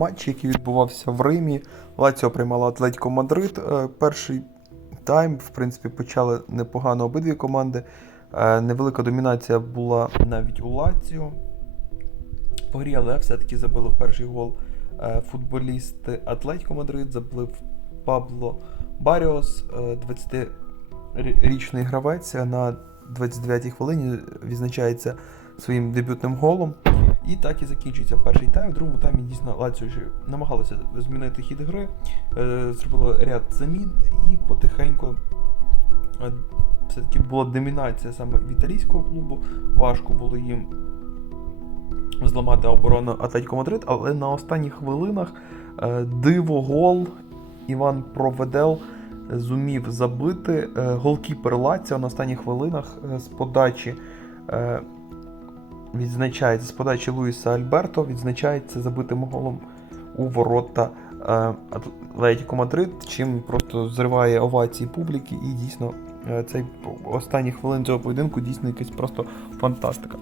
матч, який відбувався в Римі. Лаціо приймала Атлетіко Мадрид. Е, Перший тайм, в принципі, почали непогано обидві команди. Е, Невелика домінація була навіть у Лаціо. По грі, але все-таки забили перший гол е, футболісти Атлетіко Мадрид, забив Пабло Баріос, е, 20-річний гравець на 29-й хвилині відзначається своїм дебютним голом. І так і закінчується перший тайм. В другому таймі дійсно Лаціо намагалося змінити хід гри, е, зробило ряд замін і потихеньку е, все-таки була домінація саме в італійського клубу. Важко було їм зламати оборону Атлетіко Мадрид, але на останніх хвилинах е, диво гол Іван Проведел зумів забити. Голкіпер Лаціо на останніх хвилинах з подачі відзначається з подачі Луїса Альберто, відзначається забитим голом у ворота е, Атлетіко Мадрид, чим просто зриває овації публіки, і дійсно е, цей останні хвилин цього поєдинку дійсно якась просто фантастика.